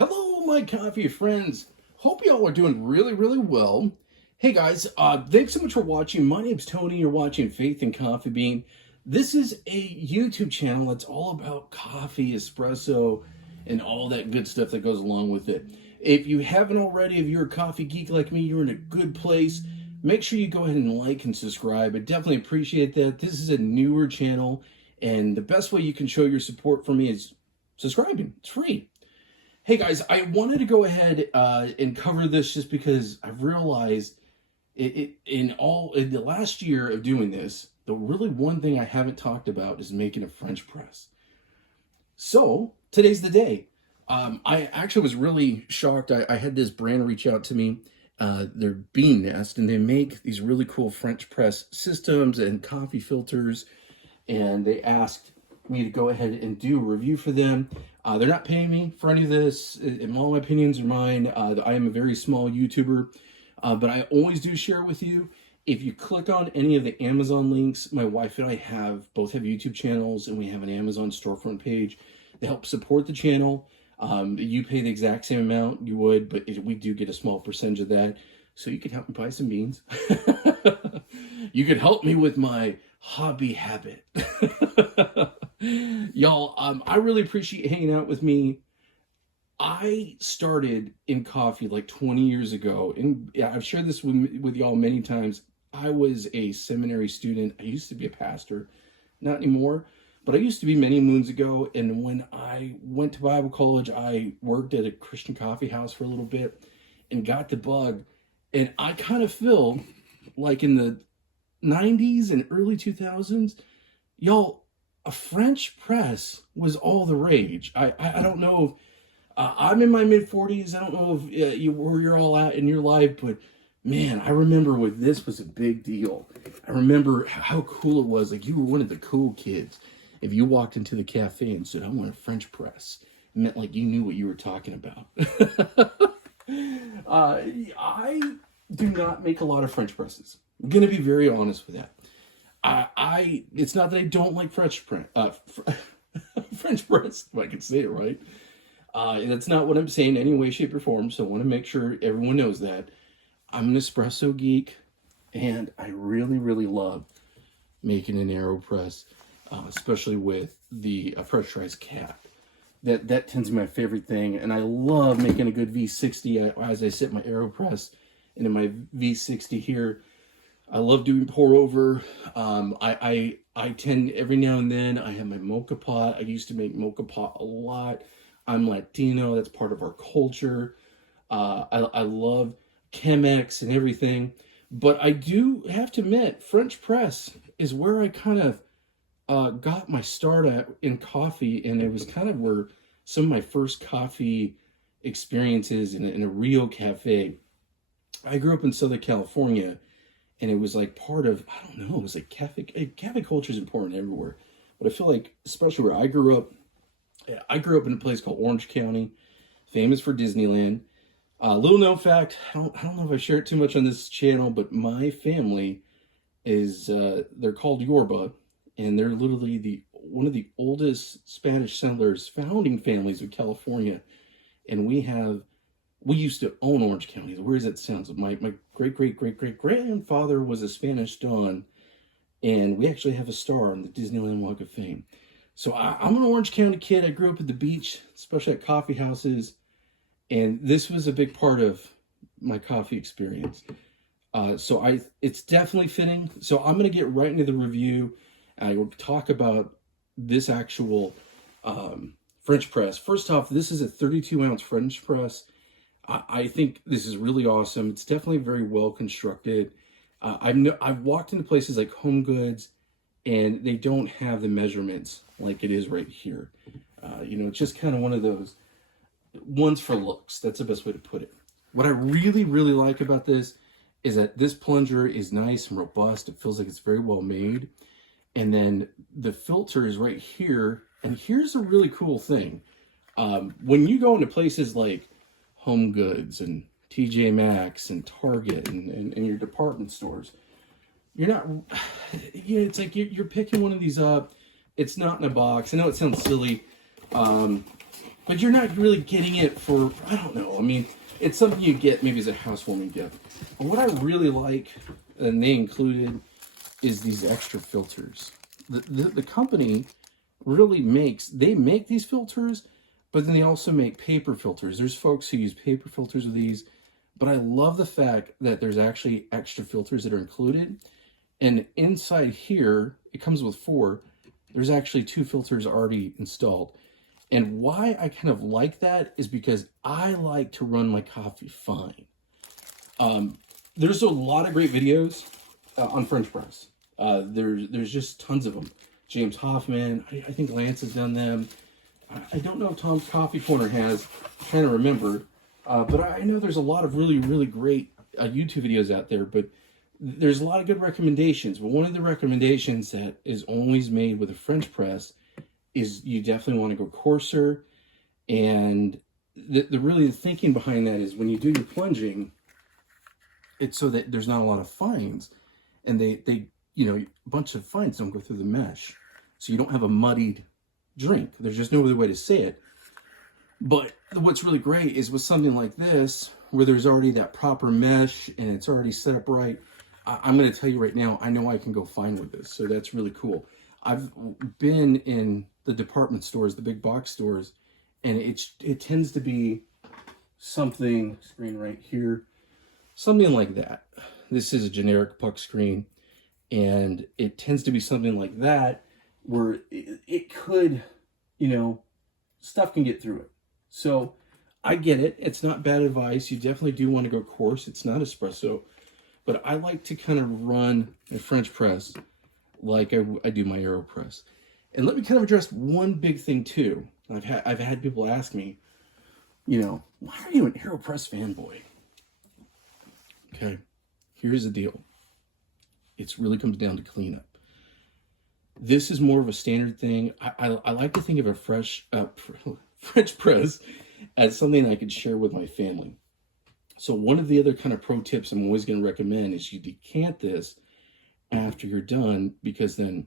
Hello, my coffee friends. Hope y'all are doing really well. Hey guys, thanks so much for watching. My name's Tony. You're watching Faith and Coffee Bean. This is a YouTube channel that's all about coffee, espresso, and all that good stuff that goes along with it. If you haven't already, if you're a coffee geek like me, you're in a good place. Make sure you go ahead and like and subscribe. I definitely appreciate that. This is a newer channel, and the best way you can show your support for me is subscribing. It's free. Hey guys, I wanted to go ahead and cover this just because I've realized in the last year of doing this, the really one thing I haven't talked about is making a French press. So today's the day. I actually was really shocked. I had this brand reach out to me. They're BeanNest, and they make these really cool French press systems and coffee filters. And they asked me to go ahead and do a review for them. They're not paying me for any of this. And all my opinions are mine. I am a very small YouTuber, but I always do share with you. If you click on any of the Amazon links, my wife and I both have YouTube channels, and we have an Amazon storefront page. They help support the channel. You pay the exact same amount you would, but we do get a small percentage of that. So you can help me buy some beans. You could help me with my hobby habit. Y'all, I really appreciate hanging out with me. I started in coffee like 20 years ago, and I've shared this with y'all many times. I was a seminary student. I used to be a pastor, not anymore, but I used to be many moons ago. And when I went to Bible college, I worked at a Christian coffee house for a little bit and got the bug. And I kind of feel like in the 90s and early 2000s, y'all, a French press was all the rage. I don't know if I'm in my mid-40s. I don't know if where you're all at in your life, but man, I remember when this was a big deal. I remember how cool it was. Like, you were one of the cool kids. If you walked into the cafe and said, "I want a French press," it meant like you knew what you were talking about. I do not make a lot of French presses. I'm going to be very honest with that. It's not that I don't like French press, if I can say it right. That's not what I'm saying in any way, shape, or form. So I want to make sure everyone knows that. I'm an espresso geek, and I really love making an AeroPress, especially with the pressurized cap. That tends to be my favorite thing, and I love making a good V60 as I sit my AeroPress into my V60 here. I love doing pour over. I tend every now and then, I have my mocha pot. I used to make mocha pot a lot. I'm Latino. That's part of our culture. I love Chemex and everything. But I do have to admit, French press is where I kind of got my start in coffee. And it was kind of where some of my first coffee experiences in a real cafe. I grew up in Southern California. And it was like part of, I don't know, it was like cafe culture is important everywhere. But I feel like, especially where I grew up in a place called Orange County, famous for Disneyland. Little known fact, I don't know if I share it too much on this channel, but my family is, they're called Yorba, and they're literally one of the oldest Spanish settlers, founding families of California. And we used to own Orange County. Where does that sound? So my great-great-great-great-grandfather was a Spanish Don, and we actually have a star on the Disneyland Walk of Fame. So I'm an Orange County kid. I grew up at the beach, especially at coffee houses, and this was a big part of my coffee experience. So it's definitely fitting. So I'm going to get right into the review, and I will talk about this actual French press. First off, this is a 32-ounce French press. I think this is really awesome. It's definitely very well constructed. I've walked into places like Home Goods, and they don't have the measurements like it is right here. It's just kind of one of those ones for looks. That's the best way to put it. What I really like about this is that this plunger is nice and robust. It feels like it's very well made. And then the filter is right here. And here's a really cool thing. When you go into places like Home Goods and TJ Maxx and Target and your department stores, you're not, it's like you're picking one of these up. It's not in a box. I know it sounds silly, but you're not really getting it for, I don't know. I mean, it's something you get maybe as a housewarming gift. But what I really like, and they included, is these extra filters. The company really they make these filters, but then they also make paper filters. There's folks who use paper filters with these, but I love the fact that there's actually extra filters that are included. And inside here, it comes with 4. There's actually 2 filters already installed. And why I kind of like that is because I like to run my coffee fine. There's a lot of great videos on French press. There's just tons of them. James Hoffman, I think Lance has done them. I don't know if Tom's Coffee Corner has. I'm trying to remember. But I know there's a lot of really, really great YouTube videos out there. But there's a lot of good recommendations. But one of the recommendations that is always made with a French press is you definitely want to go coarser. And the really thinking behind that is when you do your plunging, it's so that there's not a lot of fines. And they a bunch of fines don't go through the mesh. So you don't have a muddied drink. There's just no other way to say it. But what's really great is with something like this, where there's already that proper mesh and it's already set up right, I'm going to tell you right now, I know I can go fine with this. So that's really cool. I've been in the department stores, the big box stores, and it tends to be something, screen right here, something like that. This is a generic puck screen, and it tends to be something like that where it could, stuff can get through it. So I get it. It's not bad advice. You definitely do want to go coarse. It's not espresso, but I like to kind of run a French press like I do my AeroPress. And let me kind of address one big thing too. I've had people ask me, why are you an AeroPress fanboy? Okay, here's the deal. It really comes down to cleanup. This is more of a standard thing. I like to think of a French press as something I could share with my family. So one of the other kind of pro tips I'm always going to recommend is you decant this after you're done, because then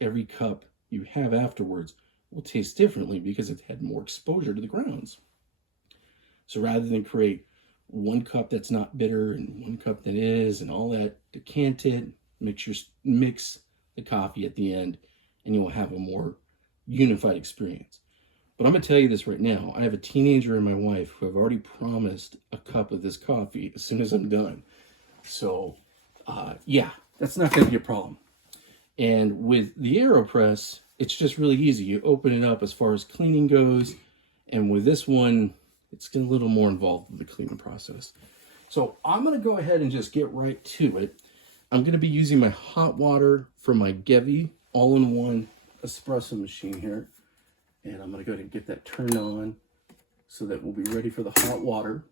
every cup you have afterwards will taste differently because it's had more exposure to the grounds. So rather than create one cup that's not bitter and one cup that is and all that, decant it, mix the coffee at the end, and you'll have a more unified experience. But I'm going to tell you this right now. I have a teenager and my wife who have already promised a cup of this coffee as soon as I'm done. So, yeah, that's not going to be a problem. And with the AeroPress, it's just really easy. You open it up as far as cleaning goes. And with this one, it's a little more involved with the cleaning process. So I'm going to go ahead and just get right to it. I'm going to be using my hot water from my Gevi all-in-one espresso machine here. And I'm going to go ahead and get that turned on so that we'll be ready for the hot water.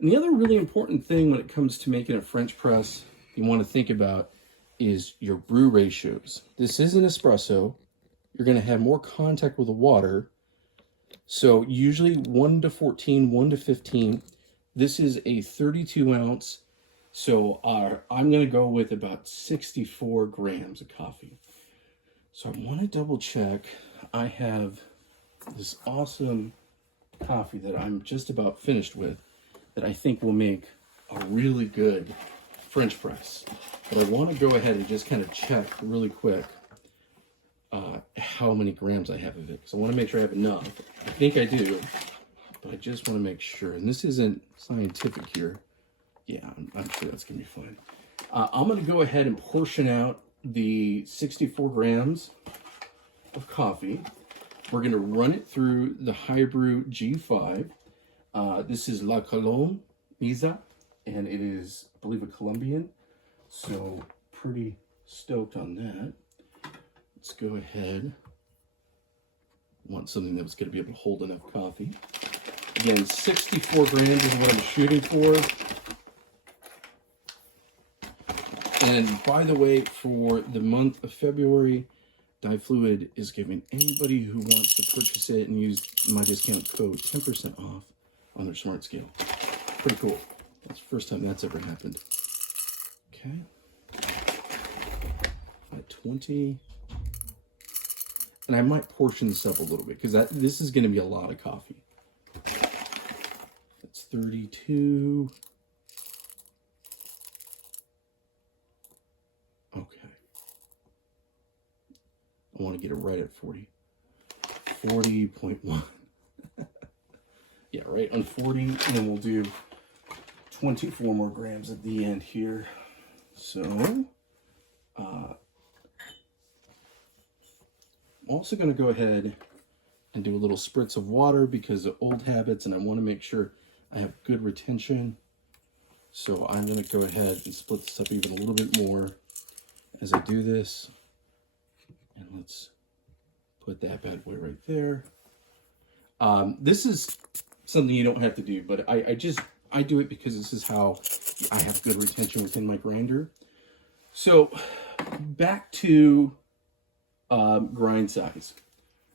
And the other really important thing when it comes to making a French press you want to think about is your brew ratios. This is an espresso. You're going to have more contact with the water. So usually 1 to 14, 1 to 15. This is a 32 ounce. So I'm going to go with about 64 grams of coffee. So I want to double check. I have this awesome coffee that I'm just about finished with that I think will make a really good French press. But I want to go ahead and just kind of check really quick how many grams I have of it. So I want to make sure I have enough. I think I do, but I just want to make sure. And this isn't scientific here. Yeah, I'm sure that's going to be fine. I'm going to go ahead and portion out the 64 grams of coffee. We're going to run it through the Hybrew G5. This is La Colombe Misa, and it is, I believe, a Colombian. So pretty stoked on that. Let's go ahead. Want something that's going to be able to hold enough coffee. Again, 64 grams is what I'm shooting for. And by the way, for the month of February, DyeFluid is giving anybody who wants to purchase it and use my discount code 10% off on their smart scale. Pretty cool. That's the first time that's ever happened. Okay. At 20. And I might portion this up a little bit because this is going to be a lot of coffee. That's 32. Okay. I want to get it right at 40. 40.1. Yeah, right on 40. And then we'll do 24 more grams at the end here. So, I'm also going to go ahead and do a little spritz of water because of old habits, and I want to make sure I have good retention. So I'm going to go ahead and split this up even a little bit more as I do this. And let's put that bad boy right there. This is something you don't have to do, but I do it because this is how I have good retention within my grinder. So back to grind size.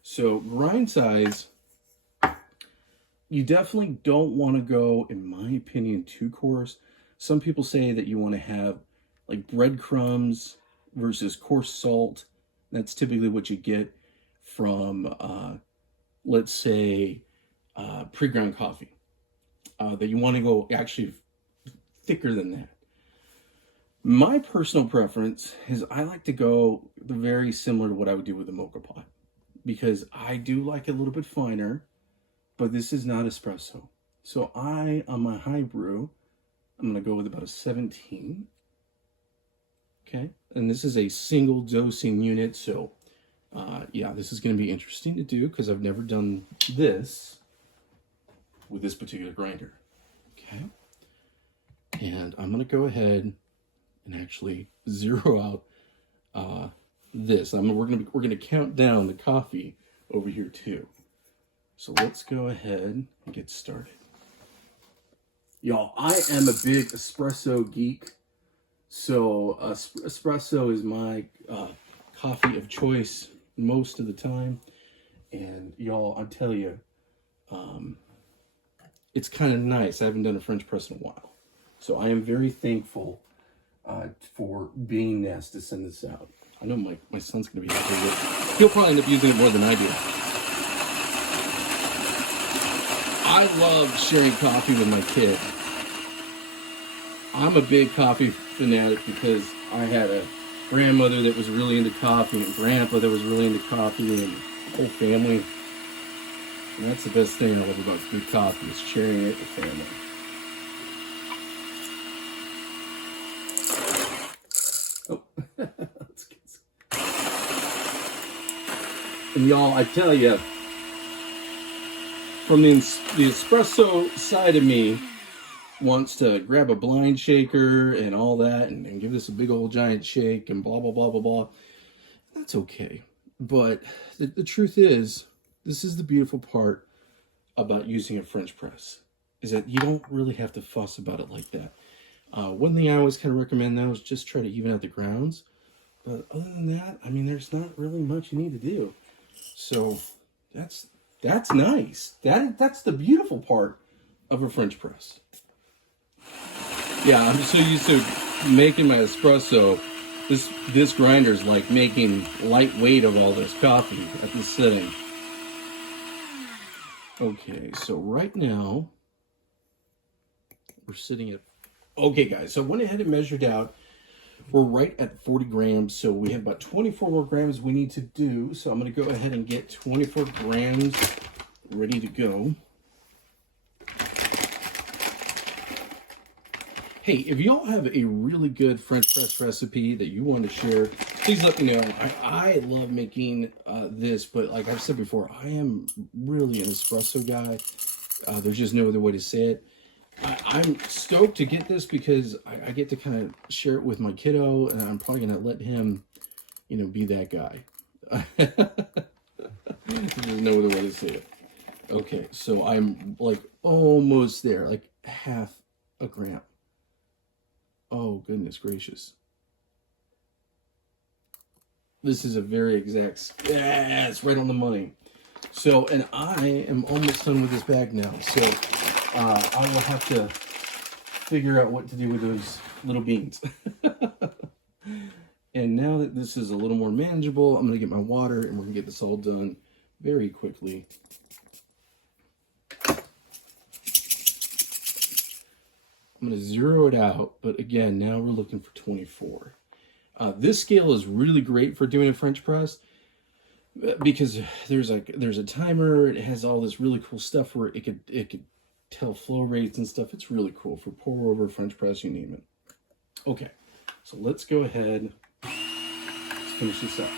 So grind size, you definitely don't want to go, in my opinion, too coarse. Some people say that you want to have like breadcrumbs versus coarse salt. That's typically what you get from, let's say, pre-ground coffee. That you want to go actually thicker than that. My personal preference is I like to go very similar to what I would do with a mocha pot, because I do like it a little bit finer, but this is not espresso. So on my high brew, I'm going to go with about a 17. Okay. And this is a single dosing unit. So, yeah, this is going to be interesting to do because I've never done this with this particular grinder. Okay. And I'm going to go ahead and actually zero out this. We're going to count down the coffee over here too. So let's go ahead and get started. Y'all, I am a big espresso geek. So espresso is my coffee of choice most of the time. And y'all, I tell you, it's kind of nice. I haven't done a French press in a while. So I am very thankful for BeanNest to send this out. I know my son's going to be happy with it. He'll probably end up using it more than I do. I love sharing coffee with my kid. I'm a big coffee fanatic because I had a grandmother that was really into coffee and a grandpa that was really into coffee and the whole family. And that's the best thing I love about good coffee is sharing it with family. Oh, let's get some. And y'all, I tell you, from the espresso side of me wants to grab a blind shaker and all that and give this a big old giant shake and blah, blah, blah, blah, blah. That's okay. But the truth is, this is the beautiful part about using a French press, is that you don't really have to fuss about it like that. One thing I always kind of recommend though is just try to even out the grounds. But other than that, I mean, there's not really much you need to do. So that's nice. That's the beautiful part of a French press. Yeah, I'm so used to making my espresso. This grinder's like making lightweight of all this coffee at this setting. Okay, so right now we're sitting at, okay guys, so I went ahead and measured out. We're right at 40 grams, so we have about 24 more grams we need to do. So I'm going to go ahead and get 24 grams ready to go. Hey, if y'all have a really good French press recipe that you want to share, please let me know. I love making this, but like I've said before, I am really an espresso guy. There's just no other way to say it. I'm stoked to get this because I get to kind of share it with my kiddo, and I'm probably going to let him, be that guy. There's no other way to say it. Okay, so I'm like almost there, like half a gram. Oh, goodness gracious. This is a very exact, yeah, it's right on the money. So, and I am almost done with this bag now. So, I will have to figure out what to do with those little beans. And now that this is a little more manageable, I'm gonna get my water and we're gonna get this all done very quickly. I'm gonna zero it out, but again, now we're looking for 24. This scale is really great for doing a French press because there's a timer. It has all this really cool stuff where it could tell flow rates and stuff. It's really cool for pour over, French press, you name it. Okay, so let's go ahead. Let's finish this up.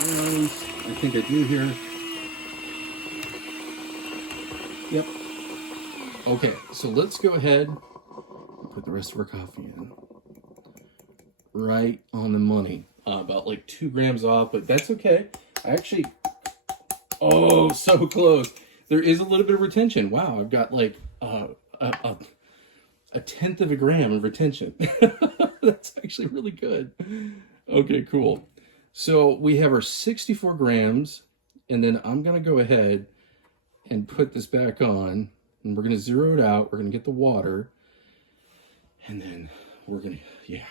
And I think I do here. Yep. Okay, so let's go ahead and put the rest of our coffee in. Right on the money. About like 2 grams off, but that's okay. I actually, oh, so close. There is a little bit of retention. Wow, I've got like a 1/10 of a gram of retention. That's actually really good. Okay, cool. So we have our 64 grams, and then I'm gonna go ahead and put this back on, and we're gonna zero it out. We're gonna get the water, and then we're gonna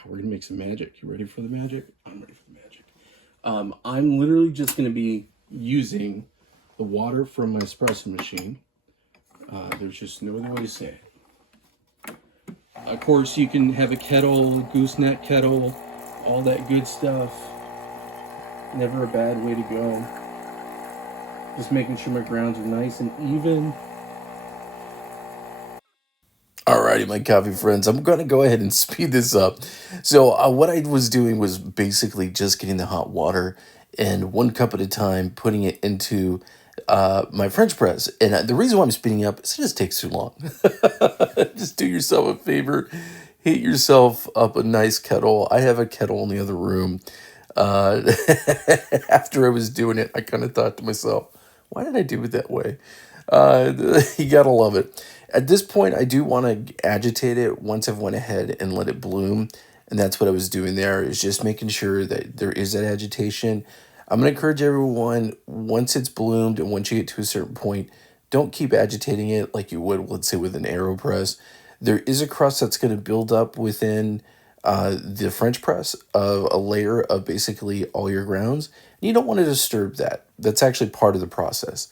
make some magic. You ready for the magic? I'm ready for the magic. I'm literally just gonna be using the water from my espresso machine. There's just no other way to say it. Of course, you can have a kettle, gooseneck kettle, all that good stuff. Never a bad way to go. Just making sure my grounds are nice and even. Alrighty, my coffee friends, I'm going to go ahead and speed this up. So what I was doing was basically just getting the hot water and 1 cup at a time, putting it into my French press. And the reason why I'm speeding up is it just takes too long. Just do yourself a favor. Heat yourself up a nice kettle. I have a kettle in the other room. After I was doing it, I kind of thought to myself, why did I do it that way? You gotta love it. At this point, I do want to agitate it once I've went ahead and let it bloom. And that's what I was doing there, is just making sure that there is that agitation. I'm going to encourage everyone, once it's bloomed and once you get to a certain point, don't keep agitating it like you would, let's say, with an AeroPress. There is a crust that's going to build up within the French press of a layer of basically all your grounds. You don't want to disturb that. That's actually part of the process.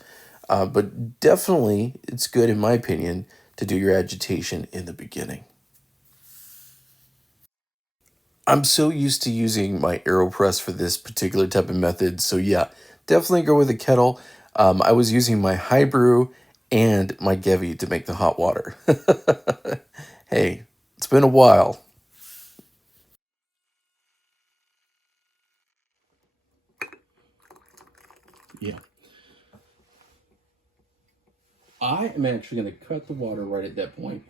But definitely, it's good, in my opinion, to do your agitation in the beginning. I'm so used to using my AeroPress for this particular type of method. So yeah, definitely go with a kettle. I was using my high brew and my Gevi to make the hot water. Hey, it's been a while. Yeah. I am actually going to cut the water right at that point,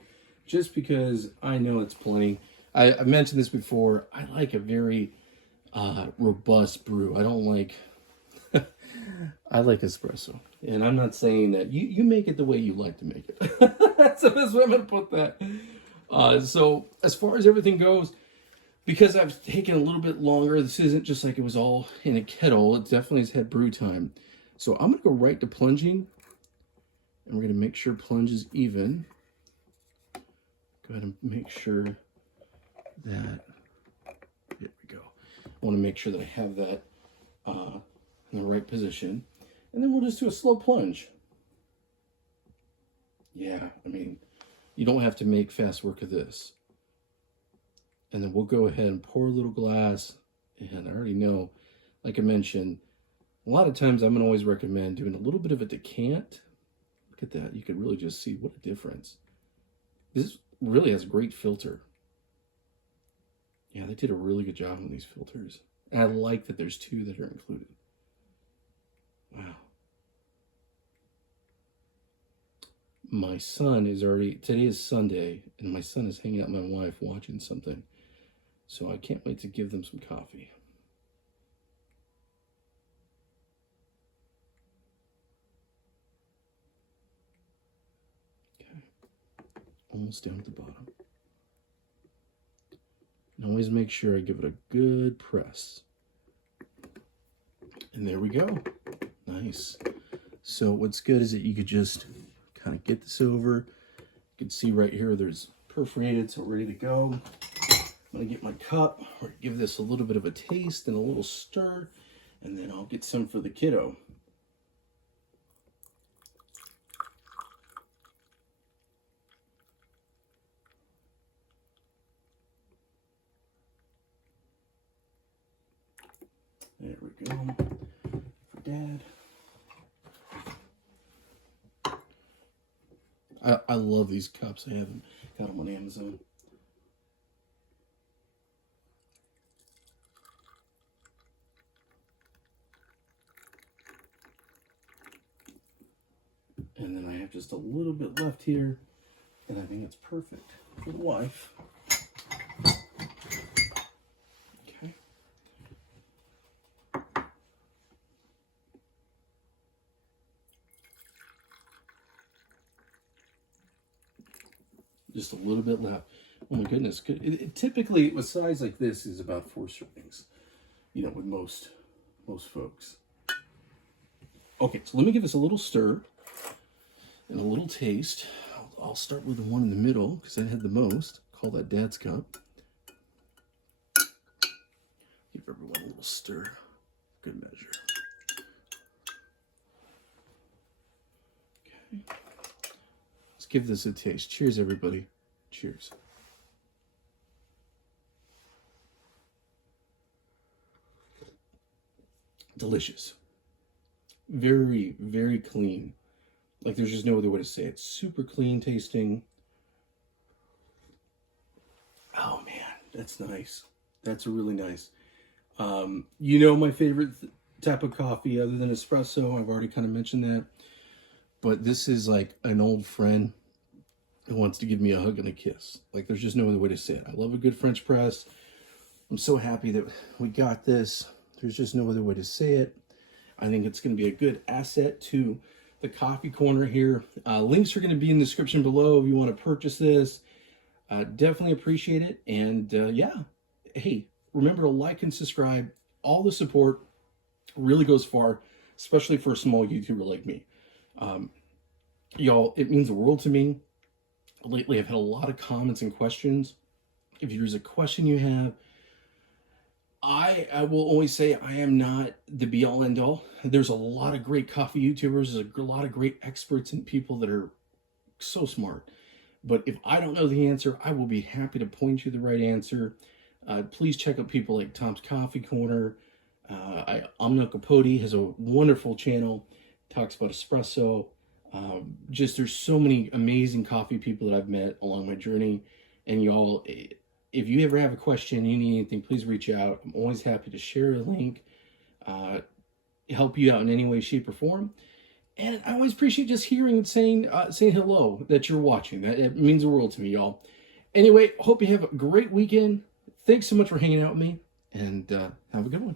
just because I know it's plenty. I've mentioned this before. I like a very robust brew. I don't like, I like espresso. And I'm not saying that you make it the way you like to make it. That's the best way I'm going to put that. So as far as everything goes, because I've taken a little bit longer, this isn't just like it was all in a kettle. It definitely has had brew time. So I'm going to go right to plunging. And we're going to make sure plunge is even. Go ahead and make sure that, there we go. I want to make sure that I have that in the right position. And then we'll just do a slow plunge. Yeah, I mean, you don't have to make fast work of this. And then we'll go ahead and pour a little glass. And I already know, like I mentioned, a lot of times I'm going to always recommend doing a little bit of a decant. Look at that. You can really just see what a difference. This really has a great filter. Yeah, they did a really good job on these filters. And I like that there's 2 that are included. Wow. My son is already, today is Sunday, and my son is hanging out with my wife watching something. So I can't wait to give them some coffee. Okay. Almost down at the bottom. And always make sure I give it a good press. And there we go. Nice. So what's good is that you could just kind of get this over. You can see right here there's perforated, so ready to go. I'm gonna get my cup, or give this a little bit of a taste and a little stir, and then I'll get some for the kiddo. There we go, for Dad. I love these cups. I haven't got them on Amazon. And then I have just a little bit left here, and I think it's perfect for the wife. Okay. Just a little bit left. Oh my goodness. Typically, a size like this is about 4 servings, you know, with most folks. Okay, so let me give this a little stir and a little taste. I'll start with the one in the middle because I had the most. Call that Dad's cup. Give everyone a little stir. Good measure. Okay. Let's give this a taste. Cheers, everybody. Cheers. Delicious. Very, very clean. Like, there's just no other way to say it. Super clean tasting. Oh man, that's nice. That's really nice. You know, my favorite type of coffee other than espresso, I've already kind of mentioned that, but this is like an old friend who wants to give me a hug and a kiss. Like, there's just no other way to say it. I love a good French press. I'm so happy that we got this. There's just no other way to say it. I think it's going to be a good asset to the coffee corner here. Links are going to be in the description below if you want to purchase this. Definitely appreciate it. And yeah, hey, remember to like and subscribe. All the support really goes far, especially for a small YouTuber like me. Y'all, it means the world to me. Lately, I've had a lot of comments and questions. If there's a question you have, I will always say I am not the be-all end-all. There's a lot of great coffee YouTubers. There's a lot of great experts and people that are so smart. But if I don't know the answer, I will be happy to point you the right answer. Please check out people like Tom's Coffee Corner. Amna Capote has a wonderful channel. Talks about espresso. Just there's so many amazing coffee people that I've met along my journey. And y'all, if you ever have a question, you need anything, please reach out. I'm always happy to share a link, help you out in any way, shape, or form. And I always appreciate just hearing and saying hello, that you're watching. It means the world to me, y'all. Anyway, hope you have a great weekend. Thanks so much for hanging out with me, and have a good one.